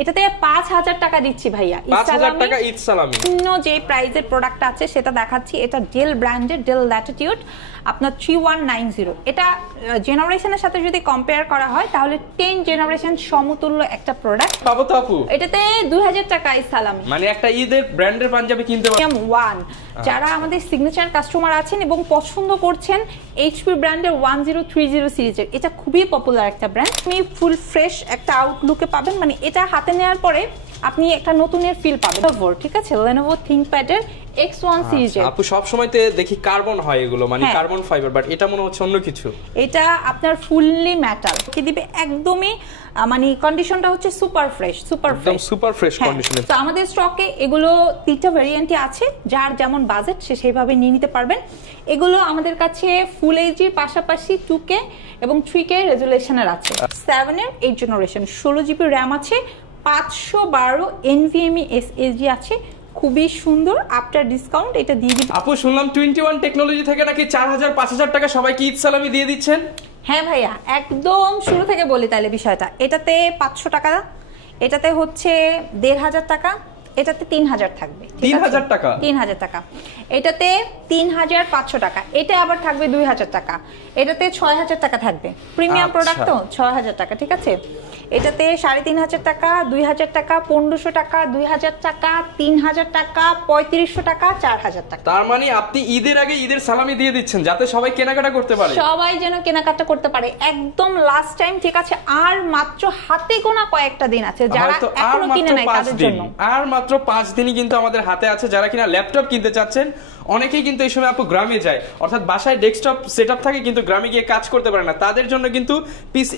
এটাতে 5000 টাকা দিচ্ছি ভাইয়া। 5000 টাকা ঈদ সালামি। অন্য যে প্রাইজের প্রোডাক্ট আছে সেটা দেখাচ্ছি। এটা ডেল ব্র্যান্ডের ডেল ল্যাটিটিউড আপনার 3190। এটা জেনারেশনের সাথে যদি কম্পেয়ার করা হয় তাহলে 10 জেনারেশন সমতুল্য একটা প্রোডাক্ট পাবো তো আপু। এটাতে 2000 টাকা ঈদ সালামি, মানে একটা ঈদের ব্র্যান্ডের পাঞ্জাবি কিনতে পারবেন। যারা আমাদের সিগনেচার কাস্টমার আছেন এবং পছন্দ করছেন এইচপি ব্র্যান্ডের 1030 সিরিজের, এটা খুবই পপুলার একটা ব্র্যান্ড। আপনি ফুল ফ্রেশ একটা আউটলুকে পাবেন, মানে এটা হাতে নেওয়ার পরে আপনি একটা নতুনের ফিল পাবেন। ঠিক আছে, Lenovo ThinkPad এর X1 সিরিজের। আপু সব সময়তে দেখি কার্বন হয় এগুলো, মানে কার্বন ফাইবার, বাট এটা মনে হচ্ছে অন্য কিছু। এটা আপনার ফুললি মেটাল কি দিবে, একদমই মানে কন্ডিশনটা হচ্ছে সুপার ফ্রেশ, সুপার ফ্রেশ কন্ডিশনে। তো আমাদের স্টকে এগুলো 3টা ভেরিয়েন্টই আছে, যার যেমন বাজেট সে সেইভাবে নিয়ে নিতে পারবেন। এগুলো আমাদের কাছে ফুল এইচডি পাশাপাশি 2K এবং 3K রেজুলেশনের আছে। 7 এর 8 জেনারেশন, 16GB র্যাম আছে, 512 NVMe SSD আছে, খুবই সুন্দর। আফটার ডিসকাউন্ট এটা দিয়ে দিই। আপু শুনলাম 21 টেকনোলজি থেকে নাকি 4000-5000 টাকা সবাইকে ঈদ সালামি দিয়ে দিচ্ছেন। হ্যাঁ ভাইয়া, একদম শুরু থেকে বলি তাহলে বিষয়টা। এটাতে 500 টাকা, এটাতে হচ্ছে 1500 টাকা, এটাতে 3000 থাকবে। 3000 টাকা, 3000 টাকা, এটাতে 3500 টাকা, এটা আবার থাকবে 2000 টাকা, এটাতে 6000 টাকা থাকবে। প্রিমিয়াম প্রোডাক্ট তো 6000 টাকা, ঠিক আছে। এটাতে 3500 টাকা, 2000 টাকা, 1500 টাকা, 2000 টাকা, 3000 টাকা, 3500 টাকা, 4000 টাকা। তার মানে আপনি ঈদের আগে ঈদের সালামি দিয়ে দিচ্ছেন যাতে সবাই কেনাকাটা করতে পারে, সবাই যেন কেনাকাটা করতে পারে একদম লাস্ট টাইম, ঠিক আছে। আর মাত্র হাতে গোনা কয়েকটা দিন আছে, যারা এখনো কিনে নাই তাদের জন্য। আর মাত্র 5 দিনই কিন্তু আমাদের হাতে আছে। যারা কিনা ল্যাপটপ কিনতে চাচ্ছেন, অনেকেই কিন্তু এই সময় আপু গ্রামে যায়, অর্থাৎ বাসায় ডেস্কটপ সেটআপ থাকে কিন্তু গ্রামে গিয়ে কাজ করতে পারে না, তাদের জন্য কিন্তু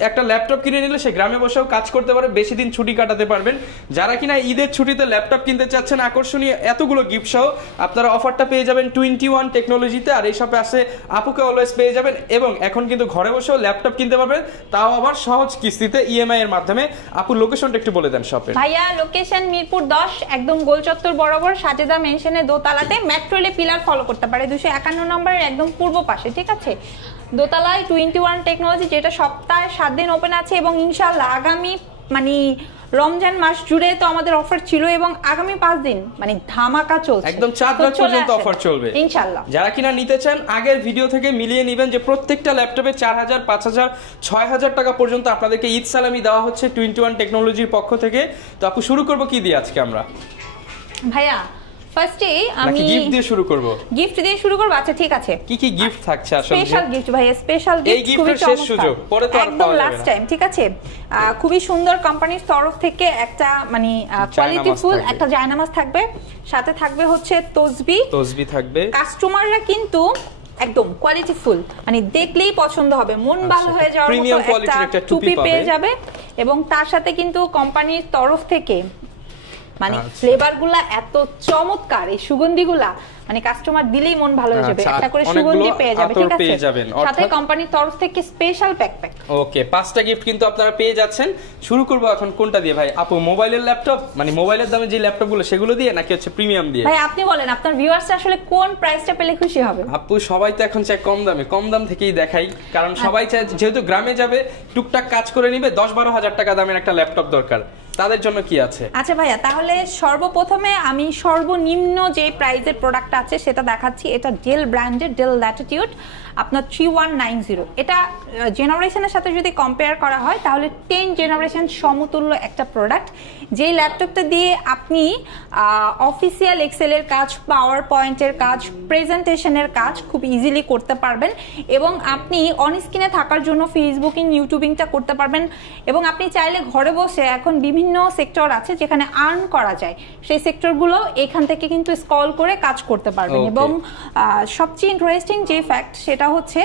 একটা ল্যাপটপ কিনে নিলে সে গ্রামে বসেও কাজ করতে পারে, বেশি দিন ছুটি কাটাতে পারবেন। যারা কিনা ঈদের ছুটিতে ল্যাপটপ কিনতে চাচ্ছেন আকর্ষণীয় এতগুলো গিফট সহ, আপনারা অফারটা পেয়ে যাবেন 21 টেকনোলজিতে। আর এই শপে আসে আপুকে অলওয়েজ পেয়ে যাবেন, এবং এখন কিন্তু ঘরে বসেও ল্যাপটপ কিনতে পারবেন, তাও আবার সহজ কিস্তিতে ইএমআই এর মাধ্যমে। আপু লোকেশনটা একটু বলে দেন শপের। ভাইয়া লোকেশন মিরপুর 10, একদম গোল চত্বর বরাবর সাজেদা মেনশনের দোতলাতে। মেট্রো রেলে পিলার ফলো করতে পারে 251 নম্বরের একদম পূর্ব পাশে, ঠিক আছে। দোতলায় 21 টেকনোলজি, যেটা সপ্তাহে 7 দিন ওপেন আছে, এবং ইনশাআল্লাহ আগামী মানে রমজান মাস জুড়ে তো আমাদের অফার ছিল, এবং আগামী 5 দিন মানে ধামাকা চলছে, একদম 4 রাত পর্যন্ত অফার চলবে ইনশাআল্লাহ। যারা কিনা নিতে চান আগের ভিডিও থেকে মিলিয়ে নেবেন যে প্রত্যেকটা ল্যাপটপে 4000, 5000, 6000 টাকা পর্যন্ত আপনাদেরকে ঈদ সালামি দেওয়া হচ্ছে 21 টেকনোলজির পক্ষ থেকে। তো আপু শুরু করব কি দিয়ে আজকে আমরা? ভাইয়া ফার্স্টে আমি গিফট দিয়ে শুরু করব। গিফট দিয়ে শুরু করব, আচ্ছা ঠিক আছে। কি গিফট থাকছে আসলে? স্পেশাল গিফট ভাইয়া, স্পেশাল গিফট, এই গিফটের শেষ সুযোগ, পরে তো আর পাওয়া যাবে না, একদম লাস্ট টাইম, ঠিক আছে। খুবই সুন্দর কোম্পানির তরফ থেকে একটা মানে কোয়ালিটিফুল একটা জায়নামাজ থাকবে, সাথে থাকবে হচ্ছে তসবি থাকবে। কাস্টমাররা কিন্তু একদম কোয়ালিটিফুল, মানে দেখলেই পছন্দ হবে, মন ভালো হয়ে যাওয়ার মতো একটা টুপি পেয়ে যাবে। এবং তার সাথে কিন্তু কোম্পানির তরফ থেকে মানে ফ্লেভারগুলা এত চমৎকার, এই সুগন্ধিগুলা মানে কাস্টমার দিলেই মন ভালো হয়ে যাবে, একটা করে সুগন্ধি পেয়ে যাবে, ঠিক আছে। সাথে কোম্পানির তরফ থেকে স্পেশাল ব্যাকপ্যাক। ওকে, 5টা গিফট কিন্তু আপনারা পেয়ে যাচ্ছেন। শুরু করব এখন কোনটা দিয়ে ভাই? আপু মোবাইলের ল্যাপটপ, মানে মোবাইলের দামে যে ল্যাপটপগুলো সেগুলো দিয়ে, নাকি হচ্ছে প্রিমিয়াম দিয়ে? ভাই আপনি বলেন আপনার ভিউয়ার্সরা আসলে কোন প্রাইসটা পেলে খুশি হবে? আপু সবাই তো এখন চায় কম দামে, কম দাম থেকেই দেখাই, কারণ সবাই চায় যেহেতু গ্রামে যাবে টুকটাক কাজ করে নিবে, 10-12 হাজার টাকা দামের একটা ল্যাপটপ দরকার, তাদের জন্য কি আছে? আচ্ছা ভাইয়া, তাহলে সর্বপ্রথমে আমি সর্বনিম্ন যে প্রাইসের প্রোডাক্ট আছে সেটা দেখাচ্ছি। এটা ডেল ব্র্যান্ডের ডেল ল্যাটিটিউড আপনার 3190। এটা জেনারেশনের সাথে যদি কম্পেয়ার করা হয় তাহলে 10 জেনারেশন সমতুল্য একটা প্রোডাক্ট, যেই ল্যাপটপটা দিয়ে আপনি অফিসিয়াল এক্সেলের কাজ, পাওয়ার পয়েন্টের কাজ, প্রেজেন্টেশনের কাজ খুব ইজিলি করতে পারবেন, এবং আপনি অন স্ক্রিনে থাকার জন্য ফেসবুকিং, ইউটিউবিংটা করতে পারবেন। এবং আপনি চাইলে ঘরে বসে, এখন বিভিন্ন সেক্টর আছে যেখানে আর্ন করা যায়, সেই সেক্টরগুলো এখান থেকে কিন্তু স্ক্রল করে কাজ করতে পারবেন। এবং সবচেয়ে ইন্টারেস্টিং যে ফ্যাক্ট সেটা হচ্ছে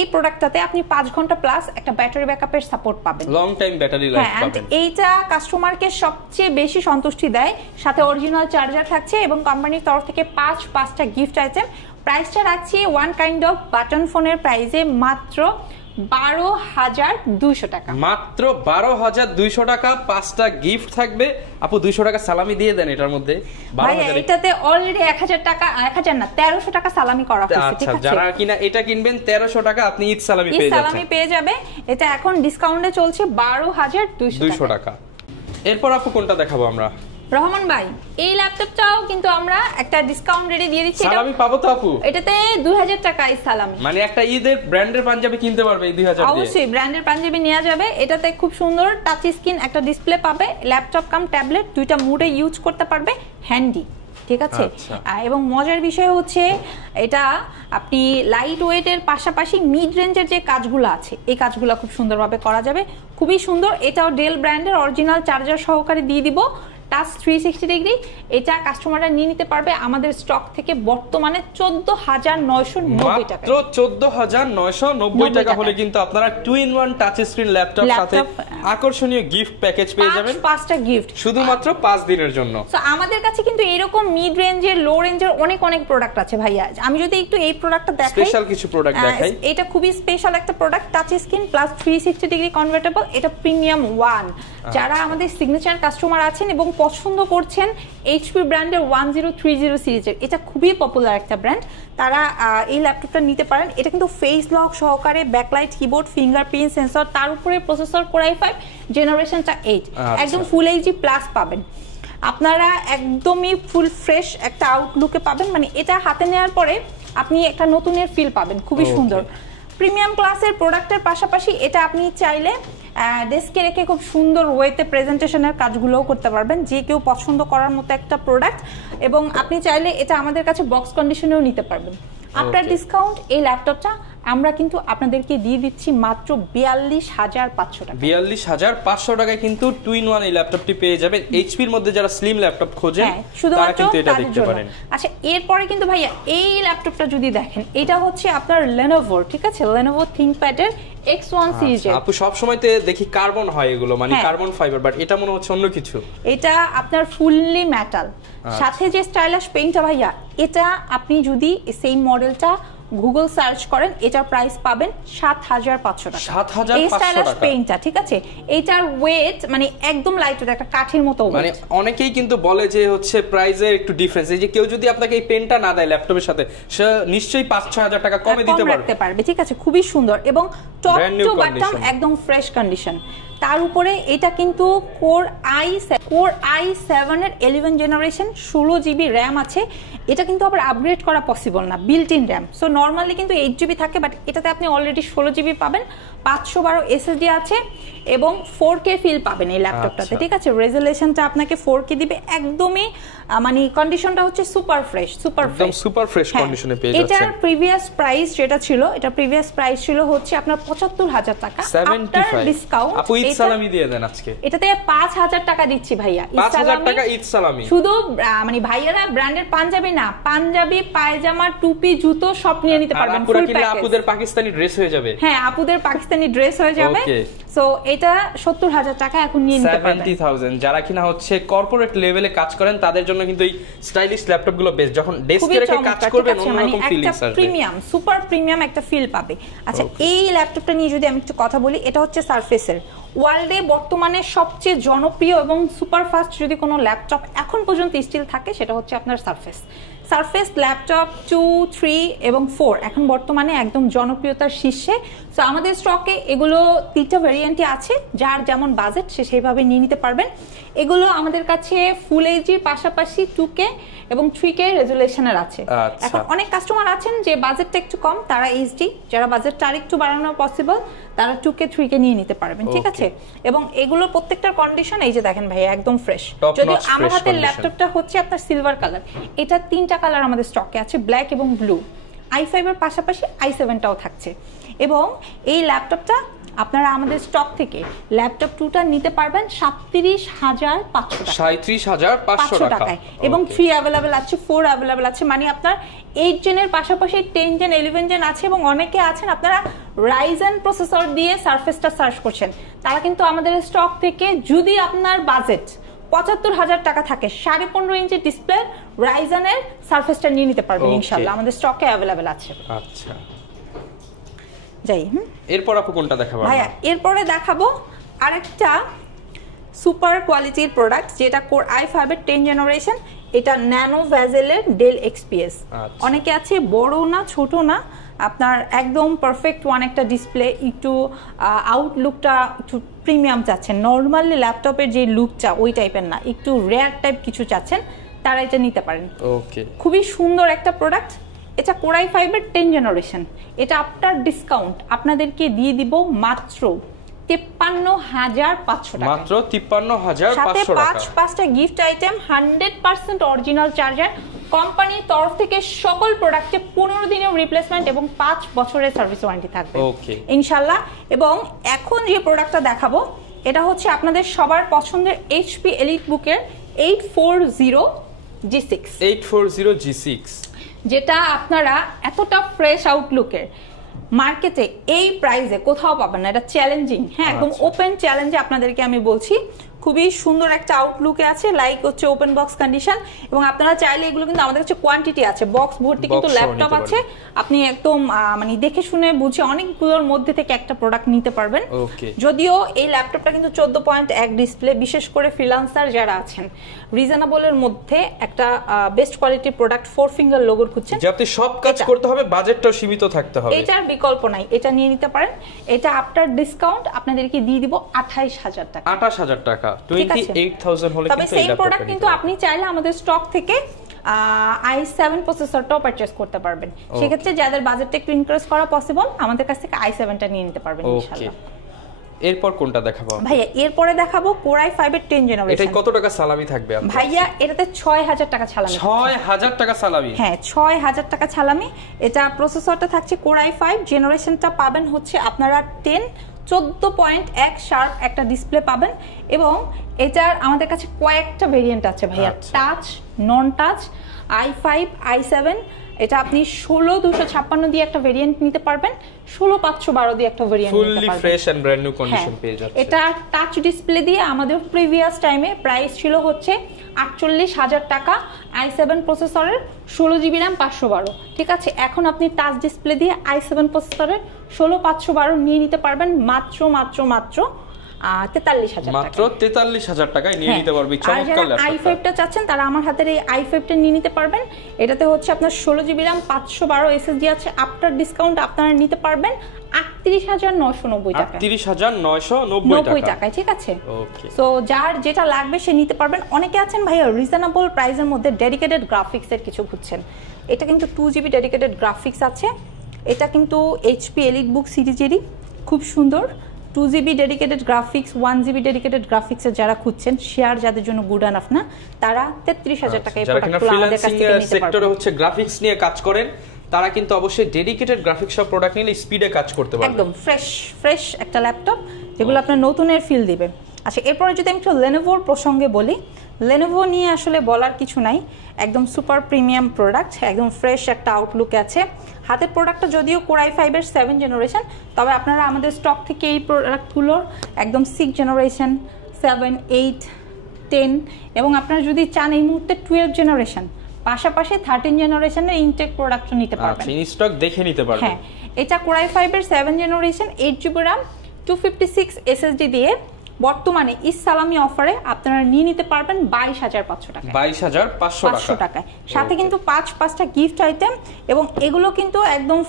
এই প্রোডাক্টটাতে আপনি 5 ঘন্টা প্লাস একটা ব্যাটারি ব্যাকআপের সাপোর্ট পাবেন, লং টাইম ব্যাটারি লাইফ পাবেন। এইটা কাস্টমারকে সবচেয়ে বেশি সন্তুষ্টি দেয়। সাথে অরিজিনাল চার্জার থাকছে, এবং কোম্পানির তরফ থেকে 5টা গিফট আইটেম। প্রাইসটা রাখছি ওয়ান কাইন্ড অফ বাটন ফোনের প্রাইসে মাত্র 12,200 টাকা। মাত্র 12,200 টাকা, 5টা গিফট থাকবে। আপু 200 টাকা সালামি দিয়ে দেন এটার মধ্যে। ভাইয়া এটাতে অলরেডি 1000 টাকা, 1000 না 1300 টাকা সালামি করা হয়েছে, ঠিক আছে। যারা কিনা এটা কিনবেন 1300 টাকা আপনি ঈদ সালামি পেয়ে যাচ্ছেন। সালামি পেয়ে যাবে। এটা এখন ডিসকাউন্টে চলছে 12,200 টাকা। এরপর আপু কোনটা দেখাবো আমরা? রহমান ভাই, এই ল্যাপটপটাও কিন্তু আমরা একটা ডিসকাউন্ট রেটে দিয়ে দিচ্ছি। সালামি পাবো তো আপু? এটাতে 2000 টাকায় সালামি, মানে একটা ঈদের ব্র্যান্ডের পাঞ্জাবি কিনতে পারবে এই 2000 দিয়ে। অবশ্যই ব্র্যান্ডের পাঞ্জাবি নেওয়া যাবে। এটাতে খুব সুন্দর টাচ স্ক্রিন একটা ডিসপ্লে পাবে, ল্যাপটপ কাম ট্যাবলেট দুইটা মোডে ইউজ করতে পারবে, হ্যান্ডি, ঠিক আছে। এবং মজার বিষয় হচ্ছে এটা আপনি লাইট ওয়েটের পাশাপাশি মিড রেঞ্জের যে কাজগুলো আছে এই কাজগুলো খুব সুন্দরভাবে করা যাবে, খুবই সুন্দর। এটাও ডেল ব্র্যান্ডের অরিজিনাল চার্জার সহকারে দিয়ে দিব, টাচ 360 ডিগ্রি। এটা কাস্টমাররা নিয়ে নিতে পারবে আমাদের স্টক থেকে বর্তমানে 14990 টাকা, মাত্র 14990 টাকা হলে কিন্তু আপনারা 2-in-1 টাচ স্ক্রিন ল্যাপটপ সাথে আকর্ষণীয় গিফট প্যাকেজ পেয়ে যাবেন, 5টা গিফট শুধুমাত্র 5 দিনের জন্য। সো আমাদের কাছে কিন্তু এরকম মিড রেঞ্জের লো রেঞ্জের অনেক প্রোডাক্ট আছে ভাইয়া। আমি যদি একটু এই প্রোডাক্টটা দেখাই, স্পেশাল কিছু প্রোডাক্ট দেখাই। এটা খুবই স্পেশাল একটা product, touch screen plus 360 degree convertible. এটা প্রিমিয়াম 1, যারা আমাদের সিগনেচার কাস্টমার আছেন এবং পছন্দ করছেন এইচপি ব্র্যান্ডের 1030 সিরিজের, এটা খুবই পপুলার একটা ব্র্যান্ড, তারা এই ল্যাপটপটা নিতে পারেন। এটা কিন্তু ফেস লক সহকারে, ব্যাকলাইট কিবোর্ড, ফিঙ্গারপ্রিন্ট সেন্সর, তার উপরে প্রসেসর কোর i5 জেনারেশনটা 8, একদম ফুল এইচডি প্লাস পাবেন। আপনারা একদমই ফুল ফ্রেশ একটা আউটলুকে পাবেন, মানে এটা হাতে নেওয়ার পরে আপনি একটা নতুনের ফিল পাবেন, খুবই সুন্দর। প্রিমিয়াম ক্লাসের প্রোডাক্টের পাশাপাশি এটা আপনি চাইলে ডেস্কে রেখে খুব সুন্দর ওয়েতে প্রেজেন্টেশনের কাজগুলোও করতে পারবেন, যে কেউ পছন্দ করার মতো একটা প্রোডাক্ট। এবং আপনি চাইলে এটা আমাদের কাছে বক্স কন্ডিশনেও নিতে পারবেন। আফটার ডিসকাউন্ট এই ল্যাপটপটা আমরা কিন্তু আপনাদেরকে দিয়ে দিচ্ছি মাত্র 42500 টাকা। 42500 টাকায় কিন্তু 2-in-1 এই ল্যাপটপটি পেয়ে যাবেন। এইচপি এর মধ্যে যারা স্লিম ল্যাপটপ খোঁজেন তারা কিন্তু এটা দেখতে পারেন। আচ্ছা, এরপরে কিন্তু ভাইয়া এই ল্যাপটপটা যদি দেখেন, এটা হচ্ছে আপনার Lenovo, ঠিক আছে, Lenovo ThinkPad এর X1 সিরিজের। আপু সব সময়তে দেখি কার্বন হয় এগুলো, মানে কার্বন ফাইবার, বাট এটা মনে হচ্ছে অন্য কিছু। এটা আপনার ফুললি মেটাল, সাথে যে স্টাইলিশ পেইন্টটা ভাইয়া, এটা আপনি যদি সেই মডেলটা গুগল সার্চ করেন এটার প্রাইস পাবেন 7500 টাকা। 7500 এই স্টাইলিশ পেইন্টটা, ঠিক আছে, এটার ওয়েট মানে একদম লাইট ওয়েট, একটা কাঠের মতো। মানে অনেকেই কিন্তু বলে যে হচ্ছে প্রাইসের একটু ডিফারেন্স, এই যে কেউ যদি আপনাকে এই পেনটা না দেয় ল্যাপটপের সাথে, সে নিশ্চয়ই 5-6000 টাকা কমে দিতে পারবে, ঠিক আছে, খুবই সুন্দর এবং টপ টু বটম একদম ফ্রেশ কন্ডিশন। তার উপরে এটা কিন্তু কোর i7 এর 11 জেনারেশন, 16 জিবি র্যাম আছে। এটা কিন্তু আবার আপগ্রেড করা পসিবল না, built in RAM. So normally কিন্তু 8 জিবি থাকে, বাট এটাতে আপনি অলরেডি 16 জিবি পাবেন, 512 এসএসডি আছে এবং 4K ফিল পাবেন এই ল্যাপটপটাতে, ঠিক আছে। রেজোলিউশনটা আপনাকে 4K দিবে, একদমই মানে কন্ডিশনটা হচ্ছে সুপার ফ্রেশ, সুপার ফ্রেশ কন্ডিশনে পেয়ে যাচ্ছেন। এটার প্রিভিয়াস প্রাইস যেটা ছিল, এটা প্রিভিয়াস প্রাইস ছিল হচ্ছে আপনার 75000 টাকা। আফটার ডিসকাউন্ট আপু ঈদ সালামি দিয়ে দেন আজকে, এটাতে 5000 টাকা দিচ্ছি ভাইয়া, 5000 টাকা ঈদ সালামি। শুধু মানে ভাইয়ারা ব্র্যান্ডের পাঞ্জাবি না, পাঞ্জাবি, পায়জামা, টুপি, জুতো সব নিয়ে নিতে পারবেন, ফুল প্যাকেজ। আপুদের পাকিস্তানি ড্রেস হয়ে যাবে। হ্যাঁ, আপুদের পাকিস্তানি ড্রেস হয়ে যাবে। সো এটা 70000 টাকা এখন নিয়ে নিতে পারবেন। 70000 যারা কিনা হচ্ছে কর্পোরেট লেভেলে কাজ করেন তাদের জন্য কিন্তু এই স্টাইলিশ ল্যাপটপ গুলো বেস্ট, যখন ডেস্কে রেখে কাজ করবেন অন্যরকম ফিলিংস আসবে, প্রিমিয়াম, সুপার প্রিমিয়াম একটা ফিল পাবে। আচ্ছা, এই ল্যাপটপটা নিয়ে যদি আমি একটু কথা বলি, এটা হচ্ছে সারফেসের ওয়ার্ল্ডে বর্তমানে সবচেয়ে জনপ্রিয় এবং সুপারফাস্ট যদি কোনো ল্যাপটপ এখন পর্যন্ত স্টিল থাকে সেটা হচ্ছে আপনার সারফেস ল্যাপটপ 2, 3 এবং 4 এখন বর্তমানে একদম জনপ্রিয়তার শীর্ষে। সো আমাদের স্টকে এগুলো 3টা ভেরিয়েন্টই আছে, যার যেমন বাজেট সে সেইভাবে নিয়ে নিতে পারবেন। এগুলো আমাদের কাছে ফুল এইচডির পাশাপাশি 2K এবং 3K রেজুলেশনের আছে। এখন অনেক কাস্টমার আছেন যে বাজেটটা একটু কম, তারা এইচডি, যারা বাজেটটা আরেকটু বাড়ানো পসিবল তারা 2K 3K নিয়ে নিতে পারবেন, ঠিক আছে। এবং এগুলো প্রত্যেকটার কন্ডিশন এই যে দেখেন ভাই, একদম ফ্রেশ। যদি আমার হাতের ল্যাপটপটা হচ্ছে আপনার সিলভার কালার, এটা 3টা কালার আমাদের স্টকে আছে, ব্ল্যাক এবং ব্লু। i5 এর পাশাপাশি i7টাও থাকছে। এবং এই ল্যাপটপটা আপনারা আমাদের স্টক থেকে ল্যাপটপ 2টা নিতে পারবেন 37500 টাকায় এবং 3 অ্যাভেলেবেল আছে, 4 অ্যাভেলেবেল আছে। মানে আপনার 8 জেনের পাশাপাশি 10 জেন, 11 জেন আছে। এবং অনেকে আছেন আপনারা রাইজেন প্রসেসর দিয়ে সারফেসটা সার্চ করছেন, তারা কিন্তু আমাদের স্টক থেকে, যদি আপনার বাজেট 75000 টাকা থাকে, 15.5 ইঞ্চি ডিসপ্লে রাইজেনের সারফেসটা নিয়ে নিতে পারবেন ইনশাআল্লাহ, আমাদের স্টকে অ্যাভেলেবেল আছে। আচ্ছা, যাই এরপর আপু কোনটা দেখাবো ভাইয়া? এরপরে দেখাবো আরেকটা সুপার কোয়ালিটির প্রোডাক্ট, যেটা কোর i5 এর 10 জেনারেশন। এটা ন্যানো ভেজেলের ডেল XPS। অনেকে আছে বড় না ছোট না, আপনার একদম পারফেক্ট ওয়ান একটা ডিসপ্লে, একটু আউটলুকটা একটু প্রিমিয়াম চাচ্ছেন, নর্মালি ল্যাপটপের যে লুকটা ওই টাইপের না, একটু রেয়ার টাইপ কিছু চাচ্ছেন, তারা এটা নিতে পারেন। ওকে, খুবই সুন্দর একটা প্রোডাক্ট। এটা Core i5 এর 10 জেনারেশন। এটা আফটার ডিসকাউন্ট আপনাদেরকে দিয়ে দিব মাত্র 53,500 টাকা। মাত্র 53,500 টাকা। সাথে পাঁচটা গিফট আইটেম, 100% অরিজিনাল চার্জার, কোম্পানির তরফ থেকে সকল প্রোডাক্টে 15 দিনের রিপ্লেসমেন্ট এবং 5 বছরের সার্ভিস ওয়ারেন্টি থাকবে ওকে ইনশাআল্লাহ। এবং এখন যে প্রোডাক্টটা দেখাবো এটা হচ্ছে আপনাদের সবার পছন্দের HP EliteBook-এর 840G6, যেটা আপনারা এতটা ফ্রেশ আউটলুকের মার্কেটে এই প্রাইসে কোথাও পাবেন না। এটা চ্যালেঞ্জিং, হ্যাঁ, একদম ওপেন চ্যালেঞ্জে আপনাদেরকে আমি বলছি। খুবই সুন্দর একটা আউটলুকে আছে, লাইক হচ্ছে ওপেন বক্স কন্ডিশন, এবং আপনারা চাইলে এগুলো কিন্তু আমাদের কাছে কোয়ান্টিটি আছে, বক্স ভর্তি কিন্তু ল্যাপটপ আছে, আপনি একদম মানে দেখে শুনে বুঝে অনেকগুলোর মধ্যে থেকে একটা প্রোডাক্ট নিতে পারবেন। যদিও এই ল্যাপটপটা কিন্তু 14.1 ডিসপ্লে, বিশেষ করে ফ্রিল্যান্সার যারা আছেন রিজনেবলের মধ্যে একটা বেস্ট কোয়ালিটির প্রোডাক্ট 4 ফিঙ্গার লোগোর খুঁজছেন, যে আপনি সব কাজ করতে হবে, বাজেটটাও সীমিত থাকতে হবে, এটার বিকল্প নাই, এটা নিয়ে নিতে পারেন। এটা আফটার ডিসকাউন্ট আপনাদেরকে দিয়ে দিব 28,000 টাকা। 28,000 টাকা, 28,000 হলে তবে সেই প্রোডাক্ট কিন্তু আপনি চাইলে আমাদের স্টক থেকে i7 প্রসেসরটাও পারচেজ করতে পারবেন। সেক্ষেত্রে যাদের বাজেটটা একটু ইনক্রিজ করা পসিবল, আমাদের কাছ থেকে i7টা নিয়ে নিতে পারবেন ইনশাআল্লাহ। এরপর কোনটা দেখাবো ভাইয়া? এরপরে দেখাবো Core i5 এর 10 জেনারেশন। এটা কত টাকা সালামি থাকবে ভাইয়া? এটাতে 6,000 টাকা সালামি। 6,000 টাকা সালামি? হ্যাঁ, 6,000 টাকা সালামি। এটা প্রসেসরটা থাকছে Core i5, জেনারেশনটা পাবেন হচ্ছে আপনারা 10, 14.1 শার্প একটা ডিসপ্লে পাবেন, এবং এটার আমাদের কাছে কয়েকটা ভেরিয়েন্ট আছে ভাইয়া, টাচ, নন টাচ, i5, i7। এটা আপনি 16,256 দিয়ে একটা ভেরিয়েন্ট নিতে পারবেন, 16,512 দিয়ে একটা ভেরিয়েন্ট নিতে পারবেন, fully fresh and brand new condition পেয়ে যাচ্ছে। এটা টাচ ডিসপ্লে দিয়ে আমাদের প্রিভিয়াস টাইমে প্রাইস ছিল হচ্ছে 48,000 টাকা, i7 প্রসেসরের 16GB RAM 512, ঠিক আছে? এখন আপনি টাচ ডিসপ্লে দিয়ে i7 প্রসেসরের 16,512 নিয়ে নিতে পারবেন মাত্র 43,000 টাকা। মাত্র 43,000 টাকায় নিয়ে নিতে পারবেন চমৎকার ল্যাপটপ। i5টা চাচ্ছেন তারা আমার হাতের এই i5টা নিয়ে নিতে পারবেন। এটাতে হচ্ছে আপনার 16GB RAM 512 SSD আছে, আফটার ডিসকাউন্ট আপনারা নিতে পারবেন 38,990 টাকা। 38,990 টাকায়, ঠিক আছে? ওকে, সো যার যেটা লাগবে সে নিতে পারবেন। অনেকে আছেন ভাইয়া রিজনেবল প্রাইসের মধ্যে ডেডিকেটেড গ্রাফিক্সের কিছু খুঁজছেন, এটা কিন্তু 2GB ডেডিকেটেড গ্রাফিক্স আছে। এটা কিন্তু HP EliteBook সিরিজেরই, খুব সুন্দর 2GB dedicated graphics, 1GB dedicated গ্রাফিক্সের যারা খুঁজছেন, শেয়ার যাদের জন্য গুড এনাফ না, তারা 33,000 টাকায় প্রোডাক্টগুলো আমাদের কাছ থেকে নিতে পারবেন। সেক্টরে হচ্ছে গ্রাফিক্স নিয়ে কাজ করেন, তারা কিন্তু অবশ্যই ডেডিকেটেড গ্রাফিক্স সব প্রোডাক্ট নিলে স্পিডে কাজ করতে পারবে। একদম ফ্রেশ একটা ল্যাপটপ যেগুলো আপনার নতুনের ফিল দিবে। আচ্ছা, এরপরে যদি আমি একটু Lenovoর প্রসঙ্গে বলি, Lenovo নিয়ে আসলে বলার কিছু নাই, একদম সুপার প্রিমিয়াম প্রোডাক্ট, একদম ফ্রেশ একটা আউটলুক আছে। হাতের প্রোডাক্টটা যদিও Core i5 এর 7 জেনারেশন, তবে আপনারা আমাদের স্টক থেকে এই প্রোডাক্টগুলোর একদম 6 জেনারেশন, 7, 8, 10, এবং আপনারা যদি চান এই মুহূর্তে 12 জেনারেশন, পাশাপাশি 13 জেনারেশনের ইনটেক প্রোডাক্টও নিতে পারবেন। আচ্ছা, ইন স্টক দেখে নিতে পারবেন। হ্যাঁ, এটা Core i5 এর 7 জেনারেশন, 8GB RAM, 256 SSD দিয়ে বর্তমানে ইসালামি অফারে আপনারা নিয়ে নিতে পারবেন 22,500 টাকা। 22,500 টাকায়। সাথে কিন্তু 5টা গিফট আইটেম, এবং এগুলো কিন্তু একদম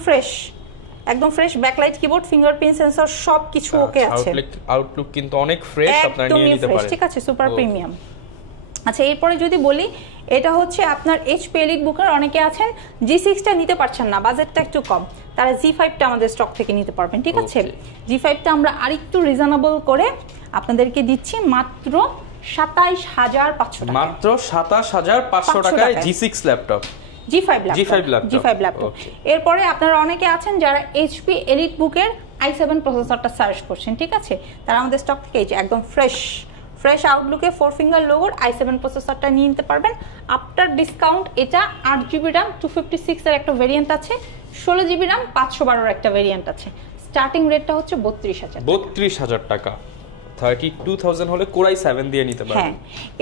fresh backlight keyboard, fingerprint sensor সব কিছু ওকে আছে। আউটলুক কিন্তু অনেক ফ্রেশ, আপনারা নিয়ে নিতে পারেন, ঠিক আছে? Super premium. আচ্ছা, এরপরে যদি বলি, এটা হচ্ছে আপনার HP EliteBook-এর অনেকে আছেন G6টা নিতে পারছেন না, বাজেটটা একটু কম, তারা G5টা আমাদের স্টক থেকে নিতে পারবেন, ঠিক আছে? G5টা আমরা আরেকটু রিজনেবল করে আপনাদেরকে দিচ্ছি মাত্র 27,500 টাকা। মাত্র 27,500 টাকায় G6 ল্যাপটপ, G5 ল্যাপটপ। এরপরে আপনারা অনেকে আছেন যারা HP EliteBook-এর i7 প্রসেসরটা সার্চ করছেন, ঠিক আছে? তারা আমাদের স্টক থেকে একদম ফ্রেশ আউটলুকে 4 ফিঙ্গার লোগোর i7 প্রসেসরটা নিয়ে নিতে পারবেন আফটার ডিসকাউন্ট। এটা 8GB RAM 256 এর একটা ভেরিয়েন্ট আছে, 16GB RAM 512 এর একটা ভেরিয়েন্ট আছে। স্টার্টিং রেটটা হচ্ছে 32,000 টাকা। 32,000 হলে Core i7 দিয়ে নিতে পারবেন। হ্যাঁ,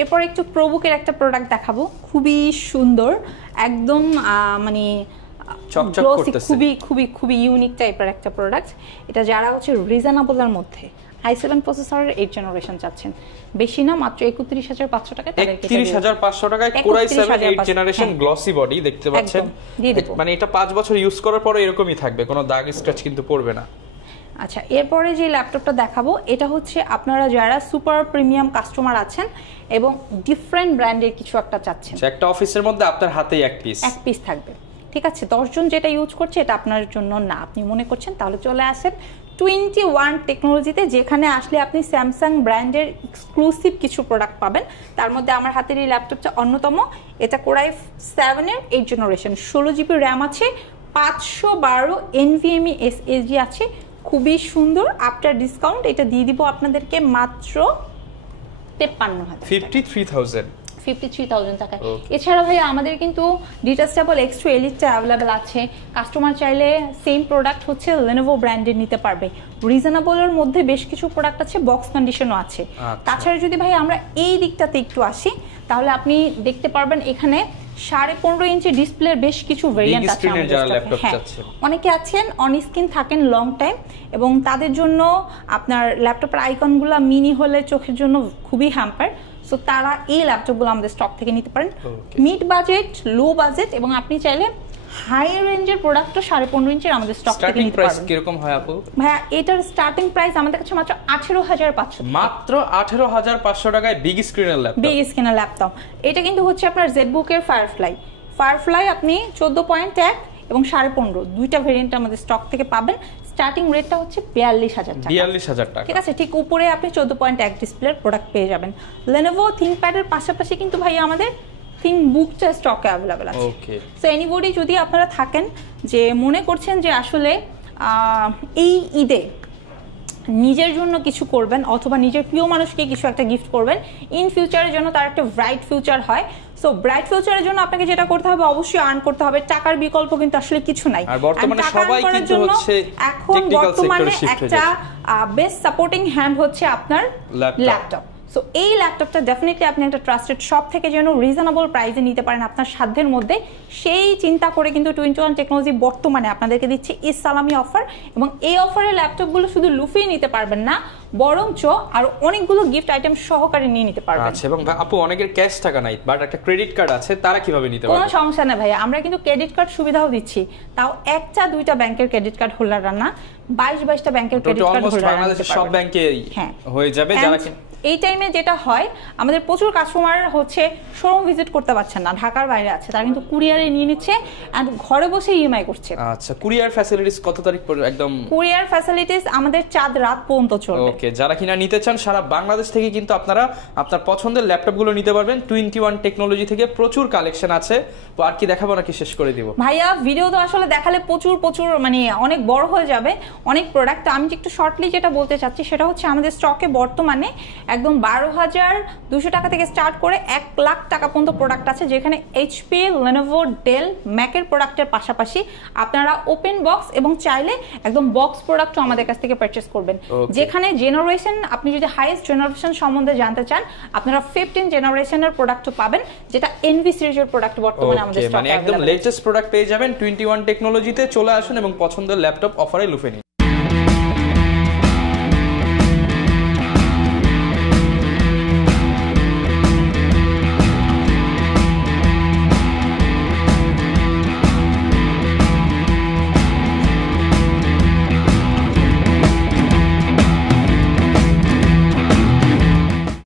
এরপর একটু প্রোবুকের একটা প্রোডাক্ট দেখাবো, খুবই সুন্দর, একদম মানে চকচক করতেছে, খুবই ইউনিক টাইপের একটা প্রোডাক্ট। এটা যারা হচ্ছে রিজনেবলের মধ্যে i7 প্রসেসরের 8 জেনারেশন চাচ্ছেন, বেশি না, মাত্র 31500 টাকায়। 31500 টাকায় Core i7 8 generation glossy body দেখতে পাচ্ছেন। মানে এটা 5 বছর ইউজ করার পরে এরকমই থাকবে, কোনো দাগ স্ক্র্যাচ কিন্তু পড়বে না। আচ্ছা, এরপরে যে ল্যাপটপটা দেখাবো এটা হচ্ছে আপনারা যারা সুপার প্রিমিয়াম কাস্টমার আছেন এবং ডিফারেন্ট ব্র্যান্ডের কিছু একটা চাচ্ছেন, একটা অফিসের মধ্যে আপনার হাতেই এক পিস থাকবে, ঠিক আছে? 10 জন যেটা ইউজ করছে এটা আপনার জন্য না, আপনি মনে করছেন তাহলে চলে আসেন 21 টেকনোলজিতে, যেখানে আসলে আপনি স্যামসাং ব্র্যান্ডের এক্সক্লুসিভ কিছু প্রোডাক্ট পাবেন। তার মধ্যে আমার হাতের এই ল্যাপটপটা অন্যতম। এটা Core i7 এর 8 জেনারেশন, 16 জিবি র্যাম আছে, 512 NVMe SSD আছে, খুবই সুন্দর। আফটার ডিসকাউন্ট এটা দিয়ে দিব আপনাদেরকে মাত্র 53,000 টাকায়। এছাড়া ভাই আমাদের কিন্তু ডিটাচেবল X2 Elite অ্যাভেলেবেল আছে, কাস্টমার চাইলে সেম প্রোডাক্ট হচ্ছে Lenovo ব্র্যান্ডের নিতে পারবে। রিজনেবলের মধ্যে বেশ কিছু প্রোডাক্ট আছে, বক্স কন্ডিশনও আছে। তাছাড়া যদি ভাই আমরা এই দিকটাতে একটু আসি, তাহলে আপনি দেখতে পারবেন এখানে 15.5 ইঞ্চি ডিসপ্লের বেশ কিছু ভেরিয়েন্ট আছে আমাদের। অনেকে আছেন অন স্ক্রিন থাকেন লং টাইম এবং তাদের জন্য আপনার ল্যাপটপের আইকনগুলো মিনি হলে চোখের জন্য খুবই হ্যাম্পার, সো তারা এই ল্যাপটপগুলো আমাদের স্টক থেকে নিতে পারেন। মিড বাজেট, লো বাজেট এবং আপনি চাইলে হাই রেঞ্জের প্রোডাক্টও 15.5 ইঞ্চির আমাদের স্টক থেকে নিতে পারবেন। কিরকম হয় আপু? ভাইয়া এটার স্টার্টিং প্রাইস আমাদের কাছে মাত্র 18,500, মাত্র 18,500 টাকায় বিগ স্ক্রিনের ল্যাপটপ। এটা কিন্তু হচ্ছে আপনার জেটবুকের ফায়ারফ্লাই আপনি 14.1 এবং 15.5 দুইটা ভেরিয়েন্ট আমাদের স্টক থেকে পাবেন। স্টার্টিং রেটটা হচ্ছে 42,000 টাকা, ঠিক আছে? ঠিক উপরে আপনি 14.1 ডিসপ্লের প্রোডাক্ট পেয়ে যাবেন। Lenovo ThinkPad এর পাশাপাশি কিন্তু ভাই আমাদের ThinkBookটা স্টকে অ্যাভেলেবল আছে। সো এনিবডি যদি আপনারা থাকেন যে মনে করছেন যে আসলে এই ঈদে নিজের জন্য কিছু করবেন অথবা নিজের প্রিয় মানুষকে কিছু একটা গিফট করবেন, ইন ফিউচারের জন্য তার একটা ব্রাইট ফিউচার হয়। সো ব্রাইট ফিউচারের জন্য আপনাকে যেটা করতে হবে, অবশ্যই আর্ন করতে হবে। টাকার বিকল্প কিন্তু আসলে কিছু নাই। আর বর্তমানে সবাই কিন্তু হচ্ছে এখন বর্তমানে একটা বেস্ট সাপোর্টিং হ্যান্ড হচ্ছে আপনার ল্যাপটপ। সো এই ল্যাপটপটা ডেফিনেটলি আপনি একটা ট্রাস্টেড শপ থেকে যেন রিজনেবল প্রাইসে নিতে পারেন আপনার সাধ্যের মধ্যে, সেই চিন্তা করে কিন্তু 21 টেকনোলজি বর্তমানে আপনাদেরকে দিচ্ছে ঈদ সালামি অফার। এবং এই অফারে ল্যাপটপগুলো শুধু লুফিয়ে নিতে পারবেন না, বরঞ্চ আর অনেকগুলো গিফট আইটেম সহকারে নিয়ে নিতে পারবেন। আচ্ছা, এবং আপু অনেকের ক্যাশ টাকা নাই বাট একটা ক্রেডিট কার্ড আছে, তারা কিভাবে নিতে পারবে? কোনো সমস্যা নেই ভাইয়া, আমরা কিন্তু ক্রেডিট কার্ড সুবিধাও দিচ্ছি, তাও একটা দুইটা ব্যাংকের ক্রেডিট কার্ড হোল্ডাররা না, 22টা ব্যাংকের ক্রেডিট কার্ড হোল্ডার বাংলাদেশের সব ব্যাংকে হয়ে যাবে। যারা এই টাইমে যেটা হয়, আমাদের প্রচুর কাস্টমার হচ্ছে শোরুম ভিজিট করতে পারছেন না, ঢাকার বাইরে আছে, তারা কিন্তু কুরিয়ারে নিয়ে নিচ্ছে এন্ড ঘরে বসে ইএমআই করছে। আচ্ছা, কুরিয়ার ফ্যাসিলিটিস কত তারিখ পর্যন্ত? একদম কুরিয়ার ফ্যাসিলিটিস আমাদের চাঁদ রাত পর্যন্ত চলবে। ওকে, যারা কিনা নিতে চান সারা বাংলাদেশ থেকে কিন্তু আপনারা আপনার পছন্দের ল্যাপটপগুলো নিতে পারবেন। 21 টেকনোলজি থেকে প্রচুর কালেকশন আছে। তো আর কি দেখাবো নাকি শেষ করে দিব? ভাইয়া ভিডিও তো আসলে দেখালে প্রচুর মানে অনেক বড় হয়ে যাবে, অনেক প্রোডাক্ট। আমি একটু শর্টলি যেটা বলতে চাচ্ছি সেটা হচ্ছে আমাদের স্টকে বর্তমানে একদম 12,200 টাকা থেকে স্টার্ট করে 1 লাখ টাকা পর্যন্ত প্রোডাক্ট আছে, যেখানে এইচপি, Lenovo, ডেল, ম্যাকের প্রোডাক্টের পাশাপাশি আপনারা ওপেন বক্স এবং চাইলে একদম বক্স প্রোডাক্টও আমাদের কাছ থেকে পারচেজ করবেন। যেখানে জেনারেশন, আপনি যদি হাইয়েস্ট জেনারেশন সম্বন্ধে জানতে চান, আপনারা 15 জেনারেশনের প্রোডাক্টও পাবেন, যেটা এনভি সিরিজের প্রোডাক্ট বর্তমানে আমাদের স্টকে মানে একদম লেটেস্ট প্রোডাক্ট পেয়ে যাবেন 21 টেকনোলজিতে। চলে আসুন এবং পছন্দের ল্যাপটপ অফারে লুফে নিন।